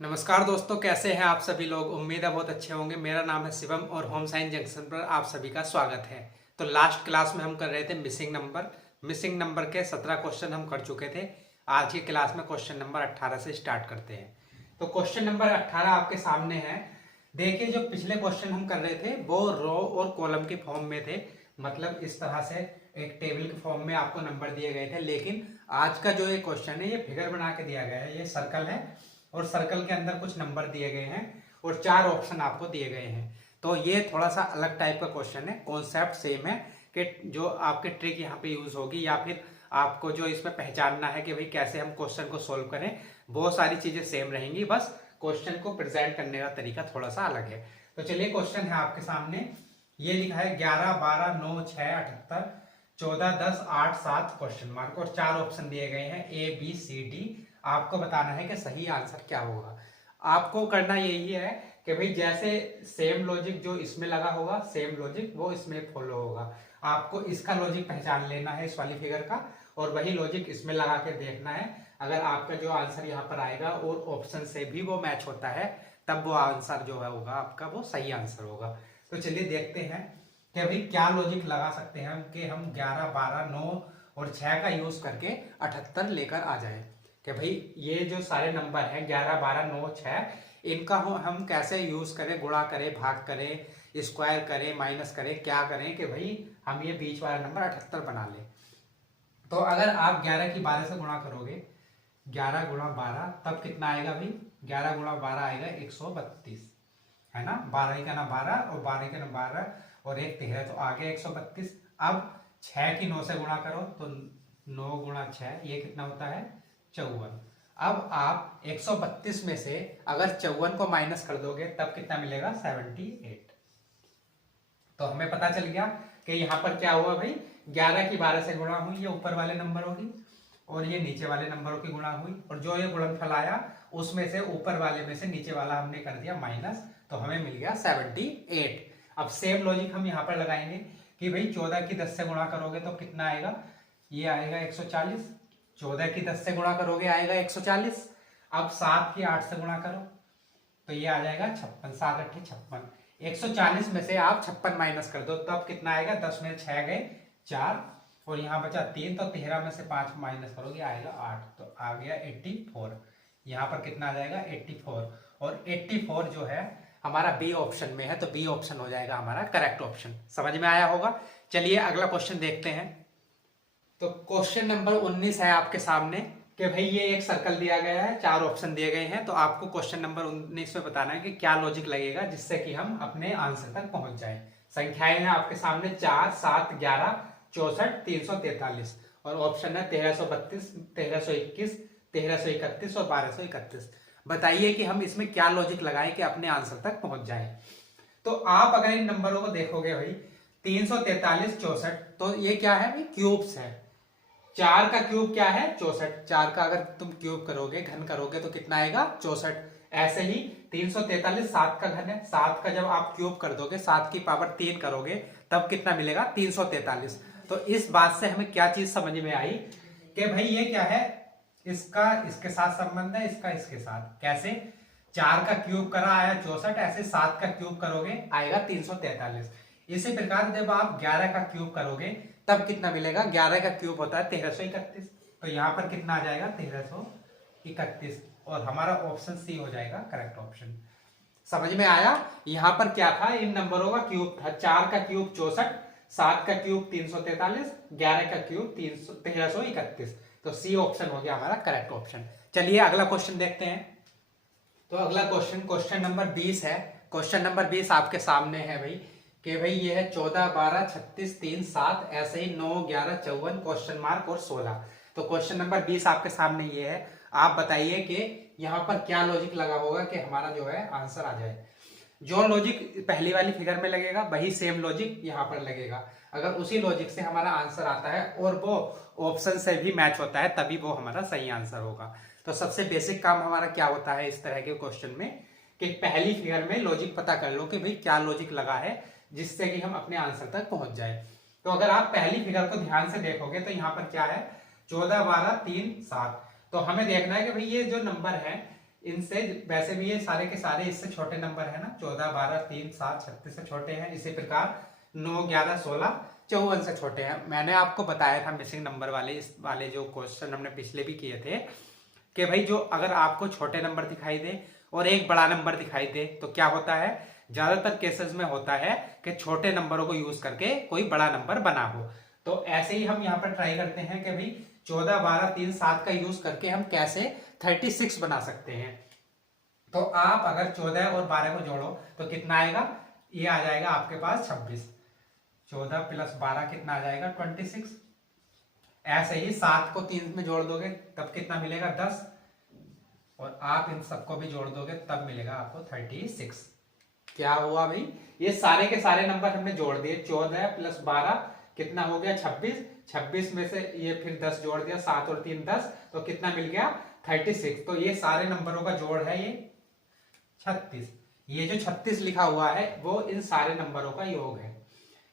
नमस्कार दोस्तों, कैसे हैं आप सभी लोग। उम्मीद है बहुत अच्छे होंगे। मेरा नाम है शिवम और होम साइंस जंक्शन पर आप सभी का स्वागत है। तो लास्ट क्लास में हम कर रहे थे मिसिंग नंबर के 17 क्वेश्चन हम कर चुके थे। आज की क्लास में क्वेश्चन नंबर 18 से स्टार्ट करते हैं। तो क्वेश्चन नंबर 18 आपके सामने है। देखिए, जो पिछले क्वेश्चन हम कर रहे थे वो रो और कॉलम के फॉर्म में थे, मतलब इस तरह से एक टेबल के फॉर्म में आपको नंबर दिए गए थे। लेकिन आज का जो ये क्वेश्चन है ये फिगर बना के दिया गया है। ये सर्कल है और सर्कल के अंदर कुछ नंबर दिए गए हैं और 4 ऑप्शन आपको दिए गए हैं। तो ये थोड़ा सा अलग टाइप का क्वेश्चन है। कॉन्सेप्ट सेम है कि जो आपके ट्रिक यहाँ पे यूज होगी या फिर आपको जो इसमें पहचानना है कि भाई कैसे हम क्वेश्चन को सोल्व करें, बहुत सारी चीजें सेम रहेंगी, बस क्वेश्चन को प्रेजेंट करने का तरीका थोड़ा सा अलग है। तो चलिए, क्वेश्चन है आपके सामने। ये लिखा है 11, 12, 9, 6, 78, 14, 10, 8, 7 क्वेश्चन मार्क और 4 ऑप्शन दिए गए हैं A, B, C, D। आपको बताना है कि सही आंसर क्या होगा। आपको करना यही है कि भाई जैसे सेम लॉजिक जो इसमें लगा होगा, सेम लॉजिक वो इसमें फॉलो होगा। आपको इसका लॉजिक पहचान लेना है इस वाली फिगर का, और वही लॉजिक इसमें लगा के देखना है। अगर आपका जो आंसर यहाँ पर आएगा और ऑप्शन से भी वो मैच होता है, तब वो आंसर जो है होगा आपका वो सही आंसर होगा। तो चलिए देखते हैं कि भाई क्या लॉजिक लगा सकते हैं हम कि हम 11, 12, 9 और 6 का यूज करके 78 लेकर आ जाए। कि भाई ये जो सारे नंबर हैं 11, 12, 9, 6, इनका हम कैसे यूज करें, गुणा करें, भाग करें, स्क्वायर करें, माइनस करें, क्या करें कि भाई हम ये बीच वाला नंबर 78 बना लें। तो अगर आप 11 की 12 से गुणा करोगे, 11 गुणा 12, तब कितना आएगा भाई? 11 गुणा 12 आएगा 132, है ना। 12 का ना 12 और 12 का ना 12 और एक 13, तो आ गया 132। अब 6 की 9 से गुणा करो तो 9 गुणा 6, ये कितना होता है? 54। अब आप 132 में से अगर 54 को माइनस कर दोगे तब कितना मिलेगा? 78। तो हमें पता चल गया कि यहाँ पर क्या हुआ भाई, 11 की 12 से गुणा हुई, ये ऊपर वाले नंबर होगी, और ये नीचे वाले नंबरों की गुणा हुई, और जो ये गुणनफल आया उसमें से ऊपर वाले में से नीचे वाला हमने कर दिया माइनस, तो हमें मिल गया 78। अब सेम लॉजिक हम यहाँ पर लगाएंगे कि भाई 14 की 10 से गुणा करोगे तो कितना आएगा? ये आएगा 140। 14 की 10 से गुणा करोगे आएगा 140। अब 7 की 8 से गुणा करो तो ये आ जाएगा 56। 7 8 56। 140 में से आप 56 माइनस कर दो तब कितना आएगा? 10 में 6 गए 4 और यहाँ बचा 3, तो 13 में से 5 माइनस करोगे आएगा 8, तो आ गया 84। यहाँ पर कितना आ जाएगा? 84। और 84 जो है हमारा बी ऑप्शन में है, तो बी ऑप्शन हो जाएगा हमारा करेक्ट ऑप्शन। समझ में आया होगा। चलिए अगला क्वेश्चन देखते हैं। तो क्वेश्चन नंबर 19 है आपके सामने कि भाई ये एक सर्कल दिया गया है, 4 ऑप्शन दिए गए हैं। तो आपको क्वेश्चन नंबर 19 में बताना है कि क्या लॉजिक लगेगा जिससे कि हम अपने आंसर तक पहुंच जाए। संख्याएं हैं आपके सामने 4, 7, 11, 64, 343 और ऑप्शन है 1332, 1321, 1331 और 1231। बताइए कि हम इसमें क्या लॉजिक लगाएं कि अपने आंसर तक पहुंच जाए। तो आप अगर इन नंबरों को देखोगे भाई, 343, 64, तो ये क्या है भाई? क्यूब्स है। 4 का क्यूब क्या है? 64। 4 का अगर तुम क्यूब करोगे, घन करोगे तो कितना आएगा? 64। ऐसे ही 343 7 का घन है। 7 का जब आप क्यूब कर दोगे, 7 की पावर 3 करोगे तब कितना मिलेगा? 343। तो इस बात से हमें क्या चीज समझ में आई कि भाई ये क्या है, इसका इसके साथ संबंध है, इसका इसके साथ। कैसे? 4 का क्यूब करा आया 64, ऐसे 7 का क्यूब करोगे आएगा 343। इसी प्रकार जब आप 11 का क्यूब करोगे तब कितना मिलेगा? 11 का क्यूब होता है 1331, तो यहाँ पर कितना आ जाएगा? 1331, और हमारा ऑप्शन सी हो जाएगा करेक्ट ऑप्शन। समझ में आया? यहाँ पर क्या था? इन नंबरों का क्यूब था। 4 का क्यूब 64, 7 का क्यूब 343, 11 का क्यूब 1331, तो सी ऑप्शन हो गया हमारा करेक्ट ऑप्शन। चलिए अगला क्वेश्चन देखते हैं। तो अगला क्वेश्चन नंबर 20 है। क्वेश्चन नंबर 20 आपके सामने है भाई कि भाई ये है 14, 12, 36, 3, 7, ऐसे ही 9, 11, 54 क्वेश्चन मार्क और 16। तो क्वेश्चन नंबर 20 आपके सामने ये है। आप बताइए कि यहाँ पर क्या लॉजिक लगा होगा कि हमारा जो है आंसर आ जाए। जो लॉजिक पहली वाली फिगर में लगेगा वही सेम लॉजिक यहाँ पर लगेगा। अगर उसी लॉजिक से हमारा आंसर आता है और वो ऑप्शन से भी मैच होता है तभी वो हमारा सही आंसर होगा। तो सबसे बेसिक काम हमारा क्या होता है इस तरह के क्वेश्चन में कि पहली फिगर में लॉजिक पता कर लो कि भाई क्या लॉजिक लगा है जिससे कि हम अपने आंसर तक पहुंच जाए। तो अगर आप पहली फिगर को ध्यान से देखोगे तो यहाँ पर क्या है? 14, 12, 3, 7। तो हमें देखना है कि भाई ये जो नंबर है इनसे वैसे भी ये सारे के सारे इससे छोटे नंबर है ना, 14, 12, 3, 7, 36 से छोटे हैं। इसी प्रकार 9, 11, 16, 54 से छोटे हैं। मैंने आपको बताया था मिसिंग नंबर वाले इस वाले जो क्वेश्चन हमने पिछले भी किए थे कि भाई जो अगर आपको छोटे नंबर दिखाई दे और एक बड़ा नंबर दिखाई दे तो क्या होता है, ज्यादातर केसेस में होता है कि छोटे नंबरों को यूज करके कोई बड़ा नंबर बना हो। तो ऐसे ही हम यहाँ पर ट्राई करते हैं कि भाई 14, 12, 3, 7 का यूज करके हम कैसे 36 बना सकते हैं। तो आप अगर 14 और 12 को जोड़ो तो कितना आएगा, ये आ जाएगा आपके पास 26। 14 + 12 कितना आ जाएगा 26। ऐसे ही 7 को 3 में जोड़ दोगे तब कितना मिलेगा 10, और आप इन सबको भी जोड़ दोगे तब मिलेगा आपको 36। क्या हुआ भाई, ये सारे के सारे नंबर हमने जोड़ दिए। 14 + 12 कितना हो गया 26। 26 में से ये फिर 10 जोड़ दिया, 7 और 3 10, तो कितना मिल गया 36। तो ये सारे नंबरों का जोड़ है ये 36। ये जो 36 लिखा हुआ है वो इन सारे नंबरों का योग है।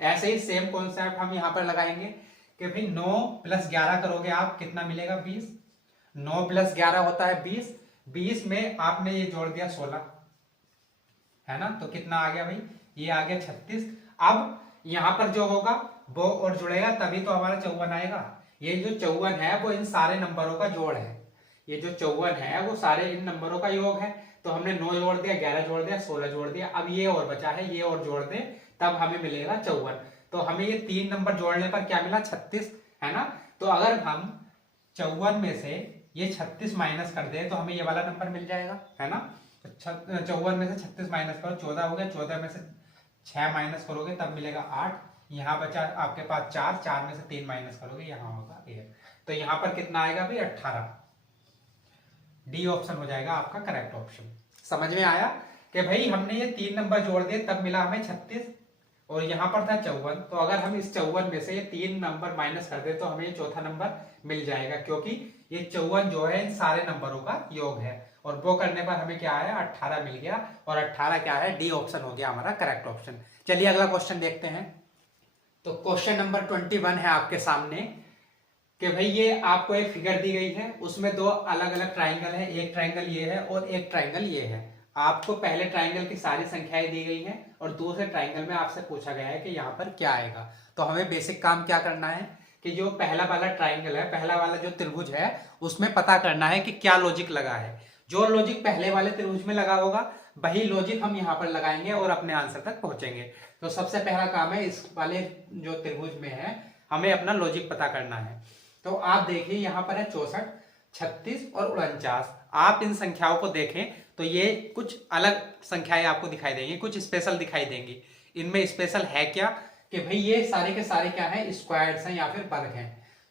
ऐसे ही सेम कॉन्सेप्ट हम यहां पर लगाएंगे कि भाई 9 + 11 करोगे आप कितना मिलेगा 20। 9 + 11 होता है 20। 20 में आपने ये जोड़ दिया 16, है ना, तो कितना आ गया भाई, ये आ गया 36। अब यहां पर जो होगा वो और जुड़ेगा तभी तो हमारा 54 आएगा। ये जो 54 है वो इन सारे नंबरों का जोड़ है। ये जो 54 है वो सारे इन नंबरों का योग है। तो हमने 9 जोड़ दिया, 11 जोड़ दिया, 16 जोड़ दिया। अब ये और बचा है, ये और जोड़ दें तब हमें मिलेगा 54। तो हमें ये 3 नंबर जोड़ने पर क्या मिला 36, है ना। तो अगर हम 54 में से ये 36 माइनस कर दे तो हमें ये वाला नंबर मिल जाएगा, है ना। 54 में से 36 माइनस करो 14 हो गया। 14 में से 6 माइनस करोगे तब मिलेगा 8। यहाँ बचा आपके पास 4, 4 में से 3 माइनस करोगे यहाँ होगा 1। तो यहाँ पर कितना आएगा भाई 18। डी ऑप्शन हो जाएगा आपका करेक्ट ऑप्शन। समझ में आया कि भाई हमने ये 3 नंबर जोड़ दिए तब मिला हमें 36 और यहाँ पर था 54। तो अगर हम इस 54 में से ये 3 नंबर माइनस कर दे तो हमें ये चौथा नंबर मिल जाएगा, क्योंकि ये 54 जो है इन सारे नंबरों का योग है। और वो करने पर हमें क्या आया 18 मिल गया, और 18 क्या है डी ऑप्शन हो गया हमारा करेक्ट ऑप्शन। चलिए अगला क्वेश्चन देखते हैं। तो क्वेश्चन नंबर 21 है आपके सामने कि भाई ये आपको एक फिगर दी गई है, उसमें 2 अलग अलग ट्राइंगल है। एक ट्राइंगल ये है और एक ट्राइंगल ये है। आपको पहले ट्राइंगल की सारी संख्याएं दी गई हैं और दूसरे ट्राइंगल में आपसे पूछा गया है कि यहाँ पर क्या आएगा। तो हमें बेसिक काम क्या करना है कि जो पहला वाला ट्राइंगल है, पहला वाला जो त्रिभुज है, उसमें पता करना है कि क्या लॉजिक लगा है। जो लॉजिक पहले वाले त्रिभुज में लगा होगा वही लॉजिक हम यहाँ पर लगाएंगे और अपने आंसर तक पहुंचेंगे। तो सबसे पहला काम है इस वाले जो त्रिभुज में है हमें अपना लॉजिक पता करना है। तो आप देखिए यहाँ पर है 64, 36 और 49। आप इन संख्याओं को देखें तो ये कुछ अलग संख्याएं आपको दिखाई देंगी, कुछ स्पेशल दिखाई देंगी। इनमें स्पेशल है क्या कि भाई ये सारे के सारे क्या है स्क्वायर्स हैं या फिर वर्ग हैं।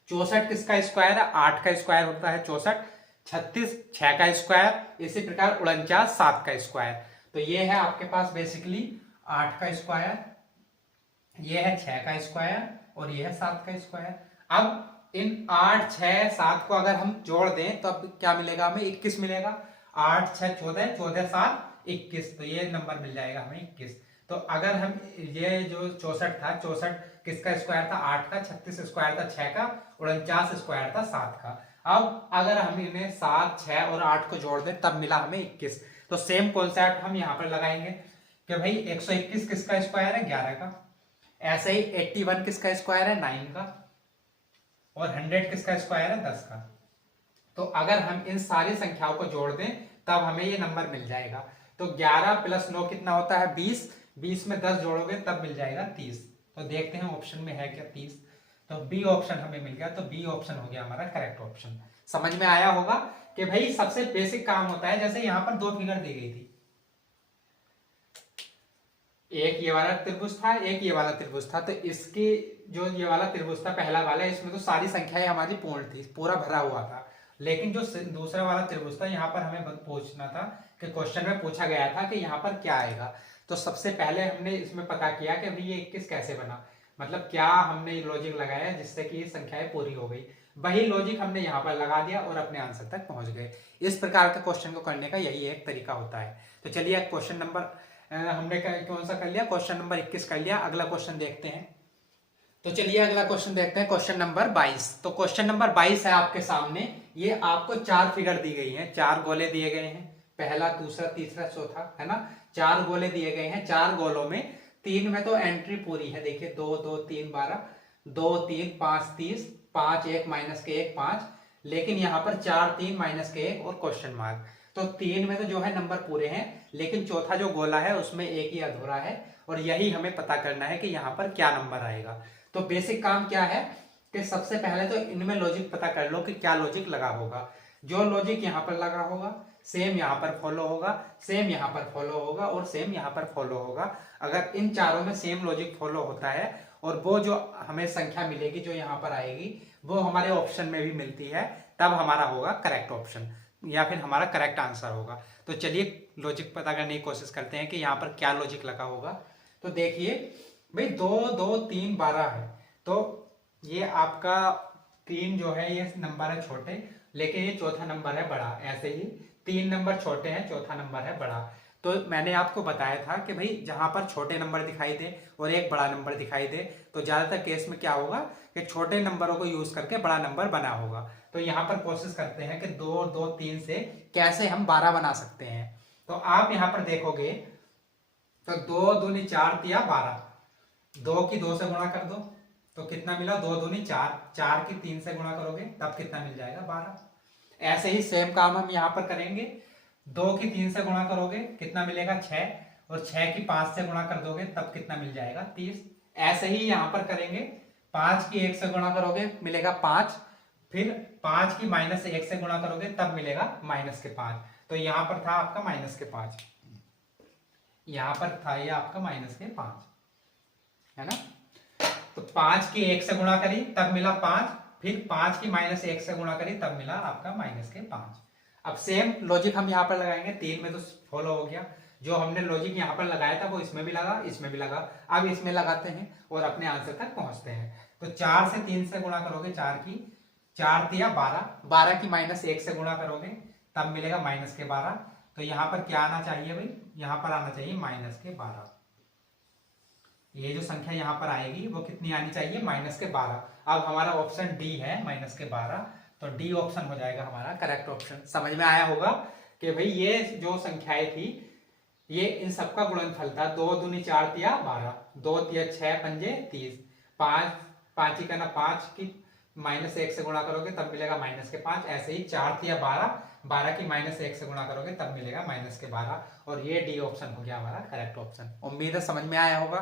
64 किसका स्क्वायर है 8 का स्क्वायर होता है 64। 36 6 का स्क्वायर, इसी प्रकार 49 7 का स्क्वायर। तो ये है आपके पास बेसिकली 8 का स्क्वायर, ये है 6 का स्क्वायर और ये है 7 का स्क्वायर। अब इन 8 6 7 को अगर हम जोड़ दें तो अब क्या मिलेगा हमें 21 मिलेगा। 8 6 14, 14 7 21, तो ये नंबर मिल जाएगा हमें 21। तो अगर हम ये जो 64 था, 64 किसका स्क्वायर था 8 का, 36 स्क्वायर था 6 का, 49 स्क्वायर था 7 का। अब अगर हम इन्हें 7 6 और 8 को जोड़ दें तब मिला हमें 21। तो सेम कॉन्सेप्ट हम यहाँ पर लगाएंगे कि भाई 121 किसका स्क्वायर है 11 का। ऐसे ही 81 किसका स्क्वायर है 9 का, और 100 किसका स्क्वायर है 10 का। तो अगर हम इन सारी संख्याओं को जोड़ दें तब हमें ये नंबर मिल जाएगा। तो 11 + 9 कितना होता है 20, 20 में 10 जोड़ोगे तब मिल जाएगा 30। तो देखते हैं ऑप्शन में है क्या 30। तो बी ऑप्शन हमें मिल गया, तो बी ऑप्शन हो गया हमारा करेक्ट ऑप्शन। समझ में आया होगा कि भाई सबसे बेसिक काम होता है, जैसे यहां पर 2 फिगर दी गई थी, एक ये वाला त्रिभुज था एक ये वाला त्रिभुज था। तो इसकी जो ये वाला त्रिभुज था पहला वाला, इसमें तो सारी संख्याएं हमारी पूर्ण थी, पूरा भरा हुआ था। लेकिन जो दूसरा वाला त्रिभुज था यहाँ पर हमें पूछना था कि क्वेश्चन में पूछा गया था कि यहाँ पर क्या आएगा। तो सबसे पहले हमने इसमें पता किया कि भाई ये 21 कैसे बना, मतलब क्या हमने लॉजिक लगाया जिससे कि ये संख्याएं पूरी हो गई। वही लॉजिक हमने यहाँ पर लगा दिया और अपने आंसर तक पहुंच गए। इस प्रकार के क्वेश्चन को करने का यही एक तरीका होता है। तो चलिए क्वेश्चन नंबर हमने कौन सा कर लिया, क्वेश्चन नंबर 21 कर लिया। अगला क्वेश्चन देखते हैं। तो चलिए अगला क्वेश्चन देखते हैं, क्वेश्चन नंबर 22। तो क्वेश्चन नंबर 22 है आपके सामने। ये आपको 4 फिगर दी गई हैं, 4 गोले दिए गए हैं। पहला, दूसरा, तीसरा, चौथा, है ना। 4 गोले दिए गए हैं। 4 गोलों में 3 में तो एंट्री पूरी है। देखिए 2 2 3 12, 2 3 5 30, 5 1 माइनस के 1 5, लेकिन यहाँ पर 4 3 माइनस के 1 और क्वेश्चन मार्क। तो 3 में तो जो है नंबर पूरे हैं, लेकिन चौथा जो गोला है उसमें एक ही अधूरा है, और यही हमें पता करना है कि यहाँ पर क्या नंबर आएगा। तो बेसिक काम क्या है कि सबसे पहले तो इनमें लॉजिक पता कर लो कि क्या लॉजिक लगा होगा। जो लॉजिक यहाँ पर लगा होगा सेम यहाँ पर फॉलो होगा, सेम यहाँ पर फॉलो होगा, और सेम यहाँ पर फॉलो होगा। अगर इन चारों में सेम लॉजिक फॉलो होता है और वो जो हमें संख्या मिलेगी जो यहाँ पर आएगी वो हमारे ऑप्शन में भी मिलती है, तब हमारा होगा करेक्ट ऑप्शन, या फिर हमारा करेक्ट आंसर होगा। तो चलिए लॉजिक पता करने की कोशिश करते हैं कि यहाँ पर क्या लॉजिक लगा होगा। तो देखिए भाई 2 2 3 12 है, तो ये आपका 3 जो है ये नंबर है छोटे, लेकिन ये चौथा नंबर है बड़ा। ऐसे ही 3 नंबर छोटे हैं, चौथा नंबर है बड़ा। तो मैंने आपको बताया था कि भाई जहां पर छोटे नंबर दिखाई दे और एक बड़ा नंबर दिखाई दे, तो ज्यादातर केस में क्या होगा कि छोटे नंबरों को यूज करके बड़ा नंबर बना होगा। तो यहाँ पर कोशिश करते हैं कि 2 2 3 से कैसे हम 12 बना सकते हैं। तो आप यहाँ पर देखोगे तो 2 दूनी 4 तिया 12, 2 की 2 से गुणा कर दो तो कितना मिला, 2 दूनी 4, 4 की 3 से गुणा करोगे तब कितना मिल जाएगा, 12। ऐसे ही सेम काम हम यहाँ पर करेंगे। 2 की 3 से गुणा करोगे कितना मिलेगा, 6, और 6 की 5 से गुणा कर दोगे तब कितना मिल जाएगा, 30। ऐसे ही यहाँ पर करेंगे, 5 की 1 से गुणा करोगे मिलेगा 5, फिर 5 की माइनस 1 से गुणा करोगे तब मिलेगा माइनस के 5। तो यहाँ पर था आपका माइनस के 5, यहाँ पर था ये आपका माइनस के 5, है ना। तो 5 की 1 से गुणा करी तब मिला 5, फिर 5 की माइनस 1 से गुणा करी तब मिला आपका माइनस के 5। अब सेम लॉजिक हम यहाँ पर लगाएंगे। 3 में तो फॉलो हो गया, जो हमने लॉजिक यहाँ पर लगाया था वो इसमें भी लगा, इसमें भी लगा। अब इसमें लगाते हैं और अपने आंसर तक पहुंचते हैं। तो 4 से 3 से गुणा करोगे, 4 तिया 12, 12 की माइनस 1 से गुणा करोगे तब मिलेगा माइनस के 12। तो यहाँ पर क्या आना चाहिए भाई, यहाँ पर आना चाहिए माइनस के 12। ये जो संख्या यहाँ पर आएगी वो कितनी आनी चाहिए, माइनस के 12। अब हमारा ऑप्शन डी है माइनस के 12, तो डी ऑप्शन हो जाएगा हमारा करेक्ट ऑप्शन। समझ में आया होगा कि भाई ये जो संख्याएं थी ये इन सबका गुणनफल था। 2 दूनी 4 तिया 12, 2 तिया 6 पंजे 30, 5 5 ही करना 5 की माइनस 1 से गुणा करोगे तब मिलेगा माइनस के 5। ऐसे ही 4 तिया 12, 12 की माइनस 1 से गुणा करोगे तब मिलेगा माइनस के 12, और ये डी ऑप्शन हो गया हमारा करेक्ट ऑप्शन। उम्मीद है समझ में आया होगा।